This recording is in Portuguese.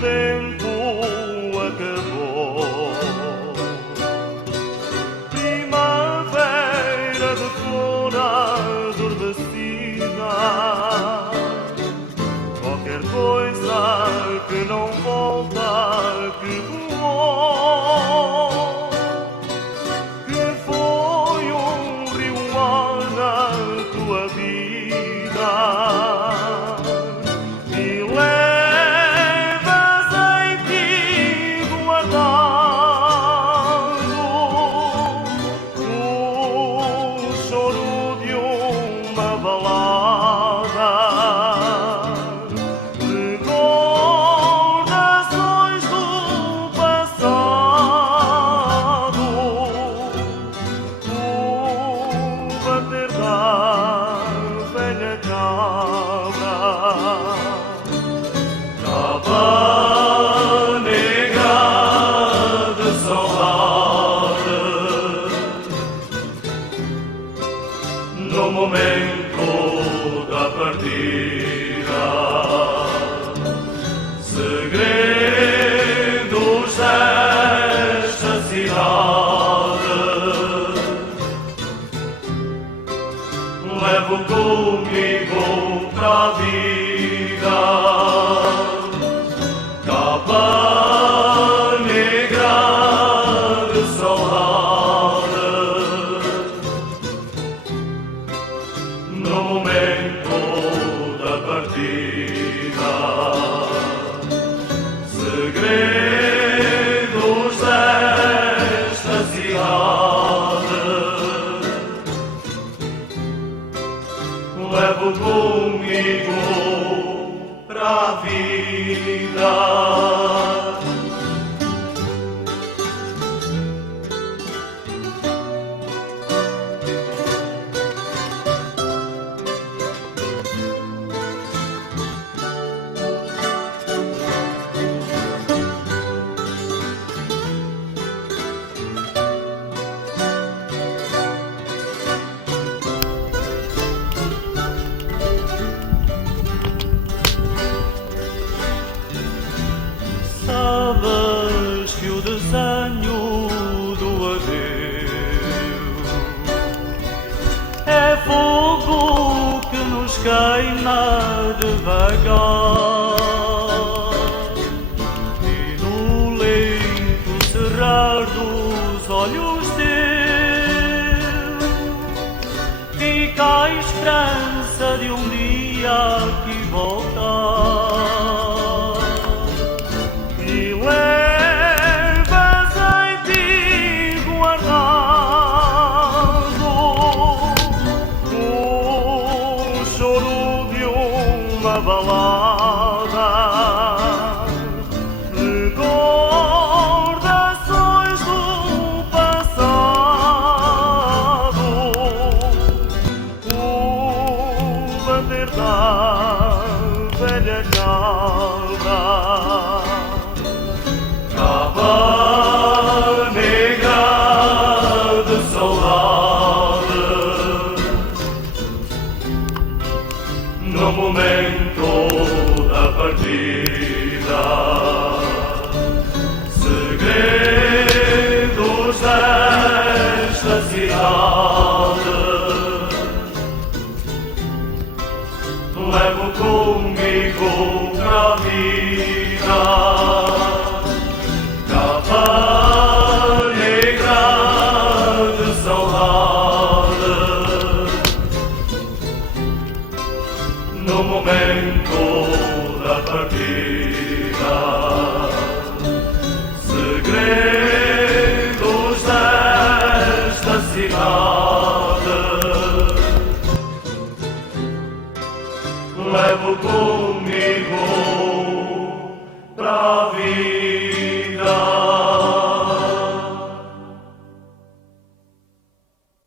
tempo acabou. Primavera de flor adormecida, qualquer coisa que não volta, que voou, que foi rio mar na tua vida. No momento da partida, segredos desta cidade levo comigo pra vida. Capa negra de saudade, no momento da partida, segredos desta cidade levo comigo pra vida. Sabes que o desenho do adeus é fogo que nos queima devagar, e no lento cerrar dos olhos teus fica a esperança de um dia aqui voltar. Levas em ti guardado o choro de uma balada, recordações do passado, o bater da velha calda. Capa negra de saudade, no momento da partida, segredos desta cidade levo comigo pra vida. No momento da partida, segredos desta cidade levo comigo pra vida.